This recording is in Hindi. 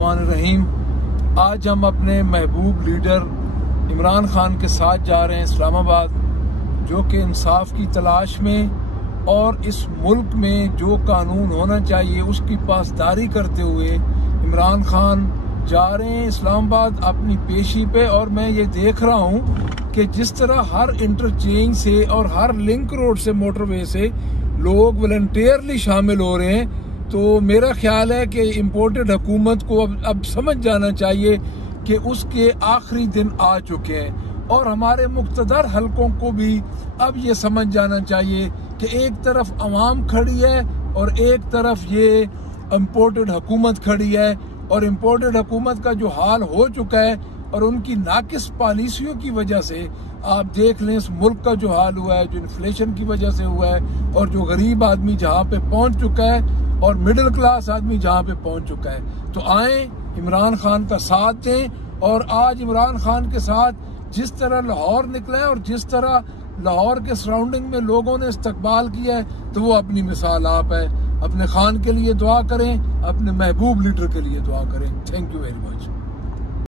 रहीम। आज हम अपने महबूब लीडर इमरान खान के साथ जा रहे हैं इस्लामाबाद, जो कि इंसाफ की तलाश में और इस मुल्क में जो कानून होना चाहिए उसकी पासदारी करते हुए इमरान खान जा रहे हैं इस्लामाबाद अपनी पेशी पे। और मैं ये देख रहा हूँ कि जिस तरह हर इंटरचेंज से और हर लिंक रोड से, मोटरवे से लोग वॉलंटियरली शामिल हो रहे हैं, तो मेरा ख्याल है कि इम्पोर्टेड हुकूमत को अब समझ जाना चाहिए कि उसके आखिरी दिन आ चुके हैं। और हमारे मुख्तदर हलकों को भी अब ये समझ जाना चाहिए कि एक तरफ अवाम खड़ी है और एक तरफ ये इम्पोर्टेड हुकूमत खड़ी है। और इम्पोर्टेड हुकूमत का जो हाल हो चुका है और उनकी नाकिस पॉलिसियों की वजह से आप देख लें इस मुल्क का जो हाल हुआ है, जो इन्फ्लेशन की वजह से हुआ है, और जो गरीब आदमी जहाँ पे पहुँच चुका है और मिडिल क्लास आदमी जहाँ पे पहुँच चुका है। तो आए इमरान खान का साथ दें। और आज इमरान खान के साथ जिस तरह लाहौर निकला है और जिस तरह लाहौर के सराउंडिंग में लोगों ने इस्तकबाल किया है, तो वो अपनी मिसाल आप है। अपने खान के लिए दुआ करें, अपने महबूब लीडर के लिए दुआ करें। Thank you very much.